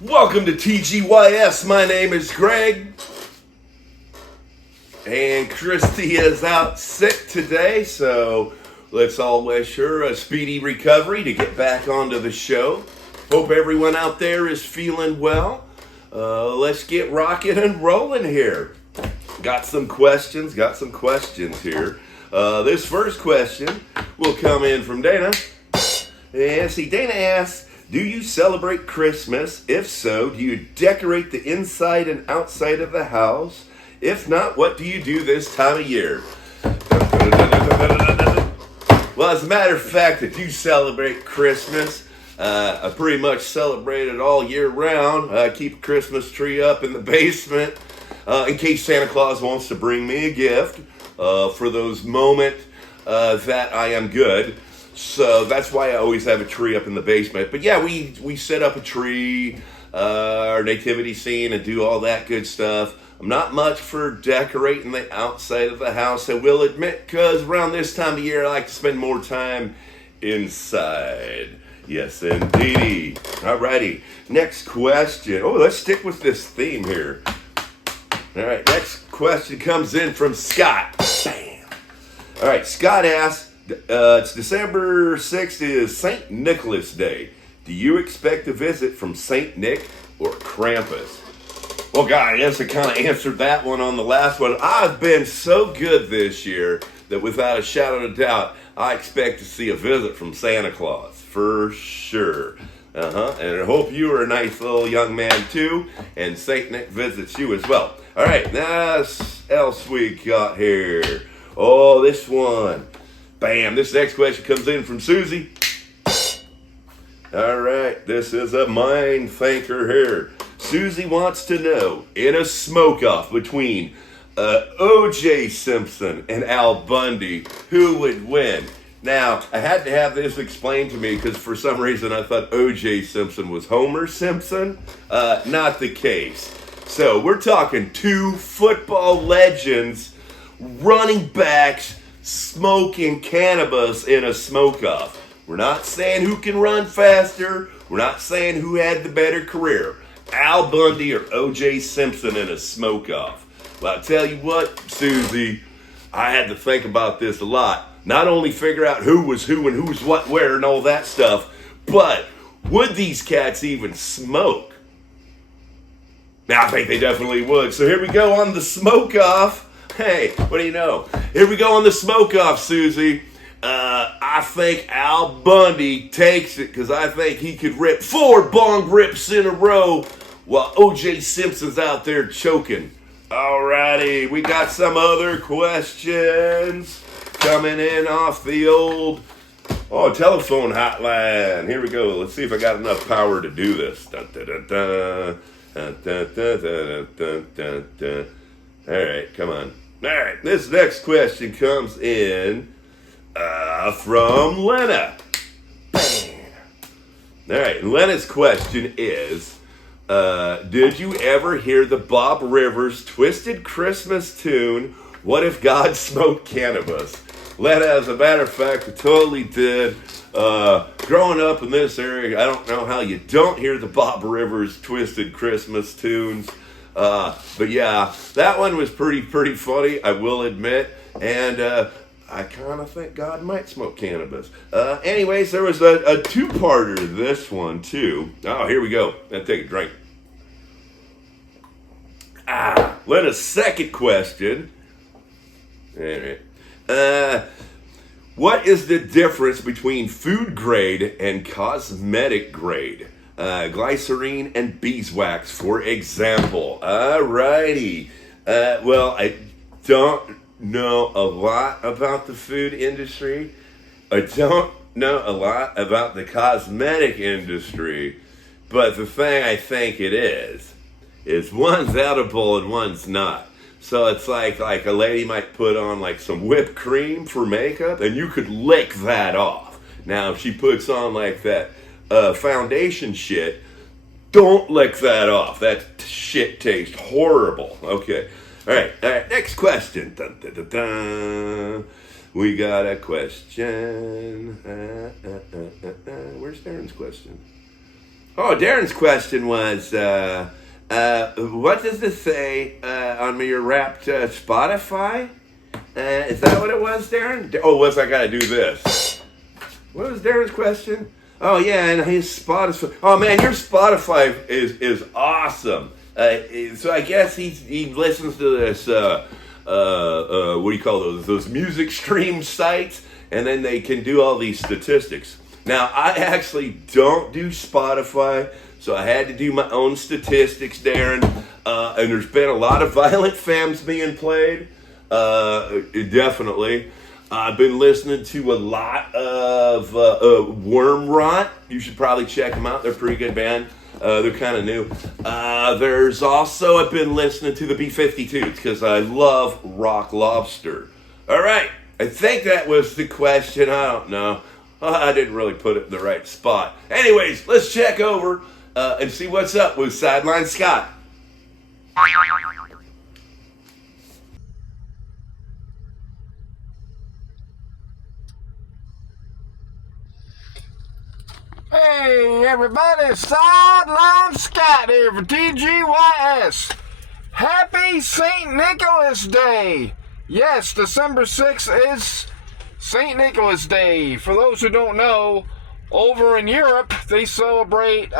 Welcome to TGYS. My name is Greg. And Christy is out sick today, so let's all wish her a speedy recovery to get back onto the show. Hope everyone out there is feeling well. Let's get rocking and rolling here. Got some questions here. This first question will come in from Dana. And see, Dana asks, do you celebrate Christmas? If so, do you decorate the inside and outside of the house? If not, what do you do this time of year? Well, as a matter of fact, I do celebrate Christmas. I pretty much celebrate it all year round. I keep a Christmas tree up in the basement in case Santa Claus wants to bring me a gift for those moments that I am good. So that's why I always have a tree up in the basement. But yeah, we set up a tree, our nativity scene, and do all that good stuff. I'm not much for decorating the outside of the house, I will admit, because around this time of year I like to spend more time inside. Yes, indeedy. Alrighty, next question. Oh, let's stick with this theme here. Alright, next question comes in from Scott. Bam! Alright, Scott asks, it's December 6th is St. Nicholas Day. Do you expect a visit from St. Nick or Krampus? Well, guys, I guess I kind of answered that one on the last one. I've been so good this year that without a shadow of a doubt, I expect to see a visit from Santa Claus, for sure. And I hope you are a nice little young man too, and St. Nick visits you as well. All right, now what else we got here? Oh, this one. Bam, this next question comes in from Susie. All right, this is a mind thinker here. Susie wants to know, in a smoke-off between O.J. Simpson and Al Bundy, who would win? Now, I had to have this explained to me because for some reason I thought O.J. Simpson was Homer Simpson. Not the case. So we're talking two football legends, running backs, smoking cannabis in a smoke-off. We're not saying who can run faster. We're not saying who had the better career. Al Bundy or O.J. Simpson in a smoke-off. Well, I'll tell you what, Susie, I had to think about this a lot. Not only figure out who was who and who was what where and all that stuff, but would these cats even smoke? Now, I think they definitely would. So here we go on the smoke-off. Hey, what do you know? Here we go on the smoke-off, Susie. I think Al Bundy takes it because I think he could rip 4 bong rips in a row while O.J. Simpson's out there choking. Alrighty, we got some other questions coming in off the old telephone hotline. Here we go. Let's see if I got enough power to do this. Dun, dun, dun, dun. Dun, dun, dun, dun, dun, dun, dun. All right, come on. All right, this next question comes in from Lena. Bam. All right, Lena's question is, did you ever hear the Bob Rivers Twisted Christmas tune, What If God Smoked Cannabis? Lena, as a matter of fact, I totally did. Growing up in this area, I don't know how you don't hear the Bob Rivers Twisted Christmas tunes. But yeah, that one was pretty funny, I will admit. And I kind of think God might smoke cannabis. Anyways, there was a two-parter to this one, too. Oh, here we go. Let's take a drink. Lena's second question. All right. What is the difference between food grade and cosmetic grade? Glycerine and beeswax, for example. Alrighty. Well, I don't know a lot about the food industry. I don't know a lot about the cosmetic industry. But the thing I think it is one's edible and one's not. So it's like a lady might put on like some whipped cream for makeup and you could lick that off. Now, if she puts on like that foundation shit, don't lick that off. That shit tastes horrible. Okay. All right. Next question. Dun, dun, dun, dun. We got a question. Where's Darren's question? Oh, Darren's question was, what does this say on your wrapped Spotify? Is that what it was, Darren? Oh, what's I gotta do this? What was Darren's question? Oh yeah, and his Spotify. Oh man, your Spotify is awesome. So I guess he listens to this. What do you call those music stream sites, and then they can do all these statistics. Now I actually don't do Spotify, so I had to do my own statistics, Darren. And there's been a lot of violent femmes being played. Definitely. I've been listening to a lot of Worm Rot. You should probably check them out. They're a pretty good band. They're kind of new. There's also, I've been listening to the B-52s because I love Rock Lobster. All right. I think that was the question. I don't know. I didn't really put it in the right spot. Anyways, let's check over and see what's up with Sideline Scott. Hey everybody, Sideline Scott here for TGYS. Happy St. Nicholas Day. Yes, December 6th is St. Nicholas Day. For those who don't know, over in Europe, they celebrate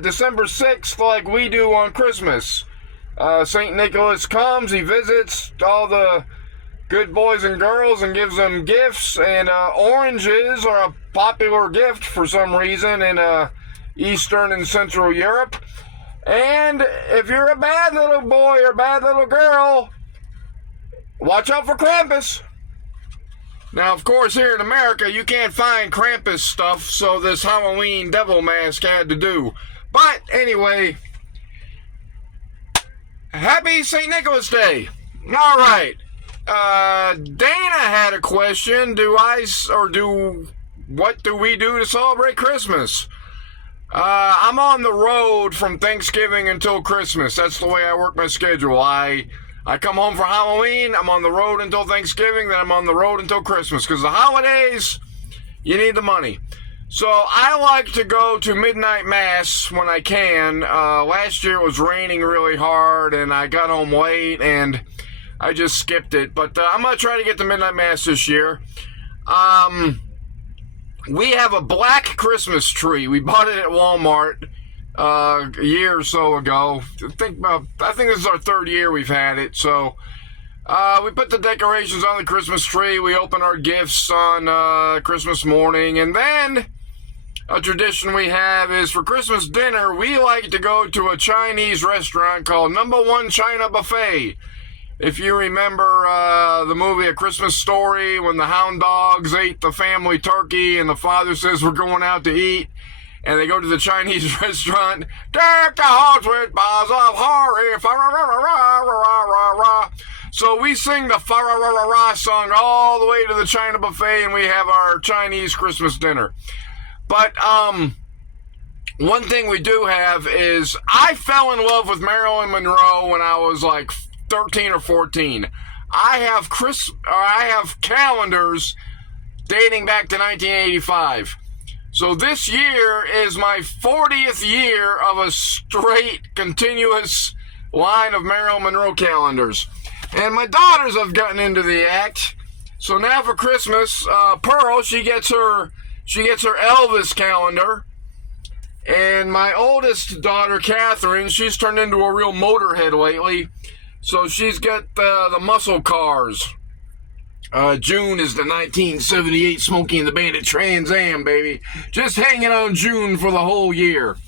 December 6th like we do on Christmas. St. Nicholas comes, he visits all the good boys and girls and gives them gifts, and oranges are a popular gift for some reason in Eastern and Central Europe. And if you're a bad little boy or bad little girl, watch out for Krampus. Now, of course, here in America, you can't find Krampus stuff, so this Halloween devil mask had to do. But anyway, happy St. Nicholas Day. All right. Dana had a question. What do we do to celebrate Christmas? I'm on the road from Thanksgiving until Christmas. That's the way I work my schedule. I come home for Halloween, I'm on the road until Thanksgiving, then I'm on the road until Christmas. Because the holidays, you need the money. So I like to go to midnight mass when I can. Last year it was raining really hard and I got home late and I just skipped it. But I'm going to try to get to midnight mass this year. We have a black Christmas tree. We bought it at Walmart a year or so ago. I think this is our third year we've had it. So we put the decorations on the Christmas tree. We open our gifts on Christmas morning. And then a tradition we have is for Christmas dinner, we like to go to a Chinese restaurant called Number One China Buffet. If you remember the movie A Christmas Story, when the hound dogs ate the family turkey and the father says we're going out to eat, and they go to the Chinese restaurant, deck the halls with bars of hurry, fa-ra-ra-ra-ra-ra-ra-ra. So we sing the fa-ra-ra-ra-ra song all the way to the China Buffet, and we have our Chinese Christmas dinner. But one thing we do have is I fell in love with Marilyn Monroe when I was like 13 or 14. I have calendars dating back to 1985. So this year is my 40th year of a straight, continuous line of Marilyn Monroe calendars. And my daughters have gotten into the act. So now for Christmas, Pearl, she gets her Elvis calendar. And my oldest daughter, Catherine, she's turned into a real motorhead lately. So she's got the muscle cars. June is the 1978 Smokey and the Bandit Trans Am, baby. Just hanging on June for the whole year.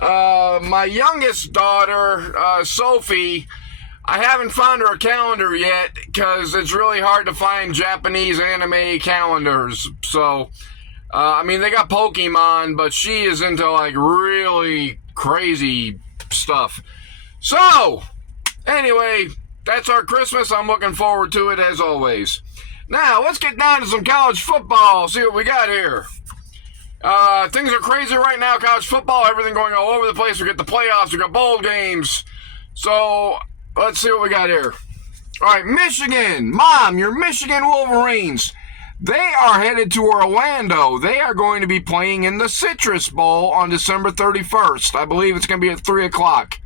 My youngest daughter, Sophie, I haven't found her a calendar yet because it's really hard to find Japanese anime calendars. So, they got Pokemon, but she is into like really crazy stuff. So, anyway, that's our Christmas. I'm looking forward to it as always. Now, let's get down to some college football. See what we got here. Things are crazy right now, college football. Everything going all over the place. We got the playoffs. We got bowl games. So, let's see what we got here. All right, Michigan. Mom, your Michigan Wolverines. They are headed to Orlando. They are going to be playing in the Citrus Bowl on December 31st. I believe it's going to be at 3 o'clock.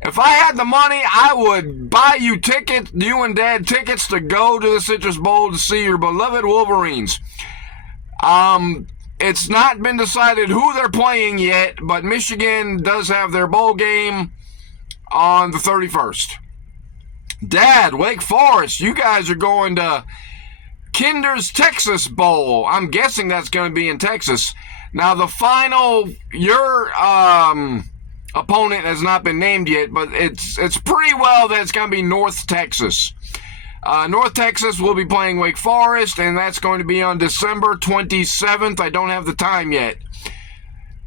If I had the money, I would buy you tickets, you and Dad tickets to go to the Citrus Bowl to see your beloved Wolverines. It's not been decided who they're playing yet, but Michigan does have their bowl game on the 31st. Dad, Wake Forest, you guys are going to Kinder's Texas Bowl. I'm guessing that's going to be in Texas. Now, the final, your opponent has not been named yet, but it's pretty well that it's going to be North Texas. North Texas will be playing Wake Forest, and that's going to be on December 27th. I don't have the time yet.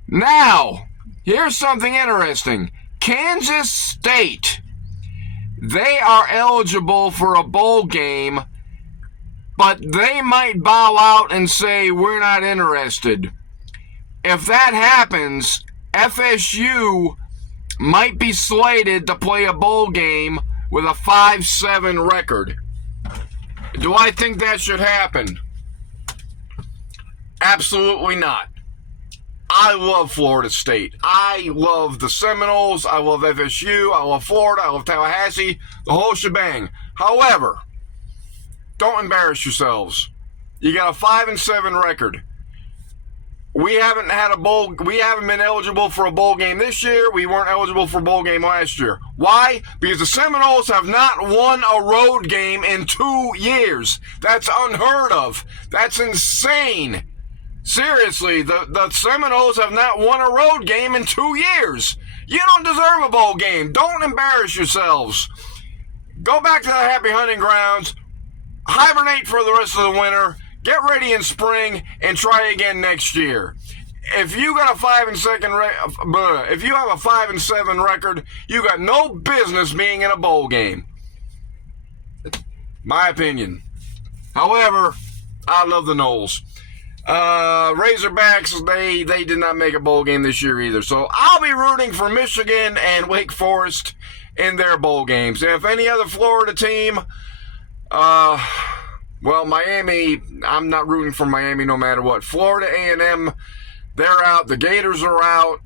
Now, here's something interesting. Kansas State, they are eligible for a bowl game, but they might bow out and say, we're not interested. If that happens, FSU might be slated to play a bowl game with a 5-7 record. Do I think that should happen? Absolutely not. I love Florida State. I love the Seminoles. I love FSU. I love Florida. I love Tallahassee. The whole shebang. However, don't embarrass yourselves. You got a 5-7 record. We haven't been eligible for a bowl game this year. We weren't eligible for a bowl game last year. Why? Because the Seminoles have not won a road game in 2 years. That's unheard of. That's insane. Seriously, the Seminoles have not won a road game in 2 years. You don't deserve a bowl game. Don't embarrass yourselves. Go back to the happy hunting grounds. Hibernate for the rest of the winter. Get ready in spring and try again next year. If you got a 5-7 if you have a 5-7 record, you got no business being in a bowl game. My opinion. However, I love the Noles. Razorbacks, they did not make a bowl game this year either. So I'll be rooting for Michigan and Wake Forest in their bowl games. And if any other Florida team, well, Miami, I'm not rooting for Miami no matter what. Florida A&M, they're out. The Gators are out.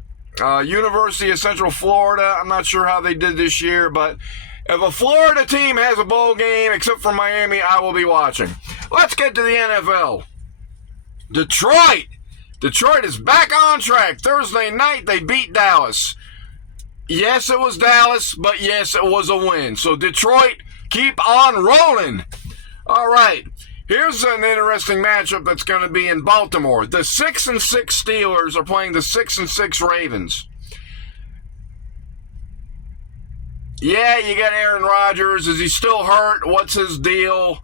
University of Central Florida, I'm not sure how they did this year, but if a Florida team has a bowl game, except for Miami, I will be watching. Let's get to the NFL. Detroit is back on track. Thursday night, they beat Dallas. Yes, it was Dallas, but yes, it was a win. So Detroit, keep on rolling. All right, here's an interesting matchup that's going to be in Baltimore. The 6-6 Steelers are playing the 6-6 Ravens. Yeah, you got Aaron Rodgers. Is he still hurt? What's his deal?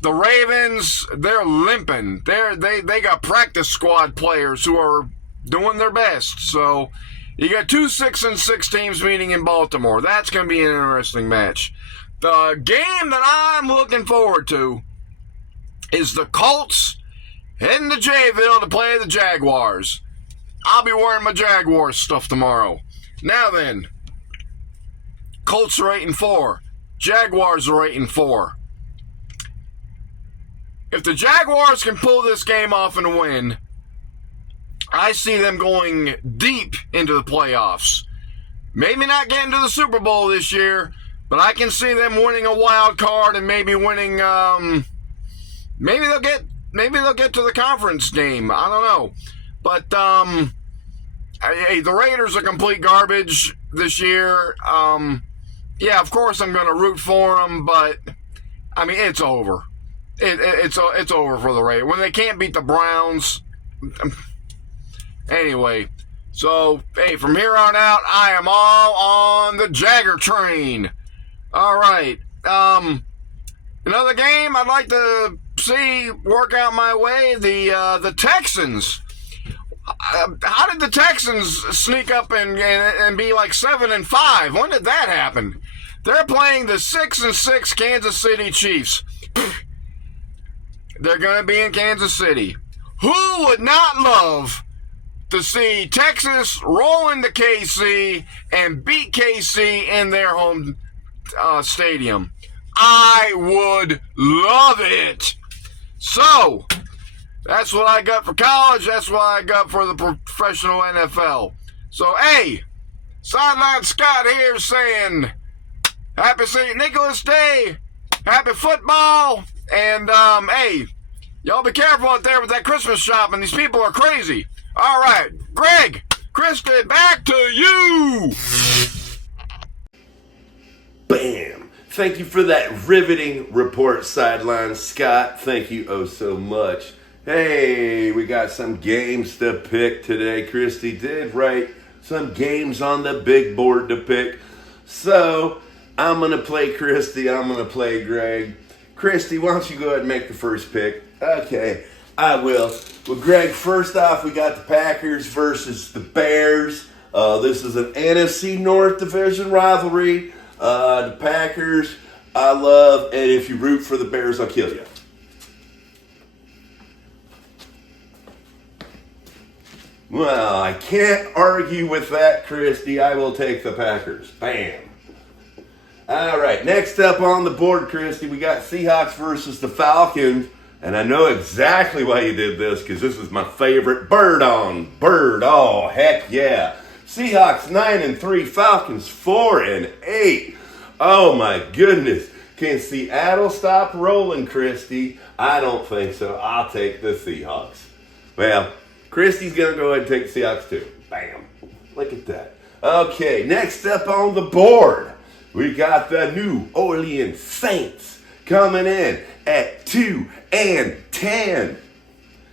The Ravens, they're limping. They got practice squad players who are doing their best. So you got two 6-6 teams meeting in Baltimore. That's going to be an interesting match. The game that I'm looking forward to is the Colts heading to Jayville to play the Jaguars. I'll be wearing my Jaguars stuff tomorrow. Now then, Colts are 8-4. Jaguars are 8-4. If the Jaguars can pull this game off and win, I see them going deep into the playoffs. Maybe not getting to the Super Bowl this year, but I can see them winning a wild card and maybe winning. Maybe they'll get to the conference game. I don't know, but the Raiders are complete garbage this year. Yeah, of course I'm going to root for them, but I mean it's over. It's over for the Raiders when they can't beat the Browns. Anyway. So, hey, from here on out, I am all on the Jagger train. All right. Another game I'd like to see work out my way, the Texans. How did the Texans sneak up and be like 7-5? When did that happen? They're playing the 6-6 Kansas City Chiefs. They're going to be in Kansas City. Who would not love to see Texas roll into KC and beat KC in their home stadium? I would love it. So, that's what I got for college. That's what I got for the professional NFL. So, hey, Sideline Scott here saying Happy St. Nicholas Day, happy football, and, hey, y'all be careful out there with that Christmas shopping. These people are crazy. All right, Greg, Christy, back to you. Bam! Thank you for that riveting report, Sideline Scott. Thank you oh so much. Hey, we got some games to pick today. Christy did write some games on the big board to pick. So, I'm going to play Christy. I'm going to play Greg. Christy, why don't you go ahead and make the first pick? Okay, I will. Well, Greg, first off, we got the Packers versus the Bears. This is an NFC North Division rivalry. The Packers, I love, and if you root for the Bears, I'll kill you. Well, I can't argue with that, Christy. I will take the Packers. Bam. All right, next up on the board, Christy, we got Seahawks versus the Falcons. And I know exactly why you did this, because this is my favorite. Bird on Bird. Oh, heck yeah. Seahawks 9-3, Falcons 4-8. Oh my goodness. Can Seattle stop rolling, Christy? I don't think so. I'll take the Seahawks. Well, Christy's going to go ahead and take the Seahawks too. Bam. Look at that. Okay, next up on the board, we got the New Orleans Saints coming in at 2-10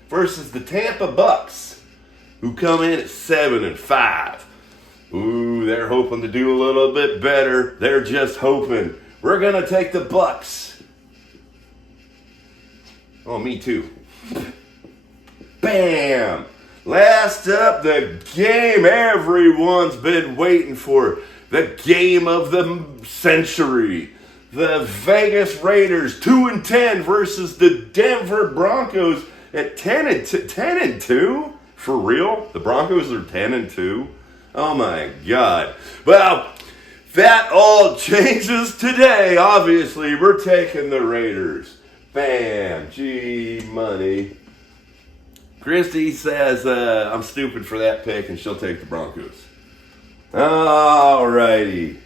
versus the Tampa Bucks, who come in at 7-5. Ooh, they're hoping to do a little bit better. They're just hoping. We're gonna take the Bucks. Oh, me too. Bam! Last up, the game everyone's been waiting for. The game of the century. The Vegas Raiders 2-10 versus the Denver Broncos at 10-2. For real? The Broncos are 10-2. Oh my God. Well, that all changes today. Obviously, we're taking the Raiders. Bam. Gee, money. Christy says I'm stupid for that pick, and she'll take the Broncos. Alrighty.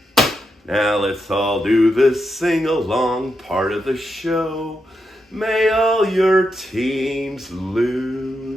Now let's all do the sing-along part of the show. May all your teams lose.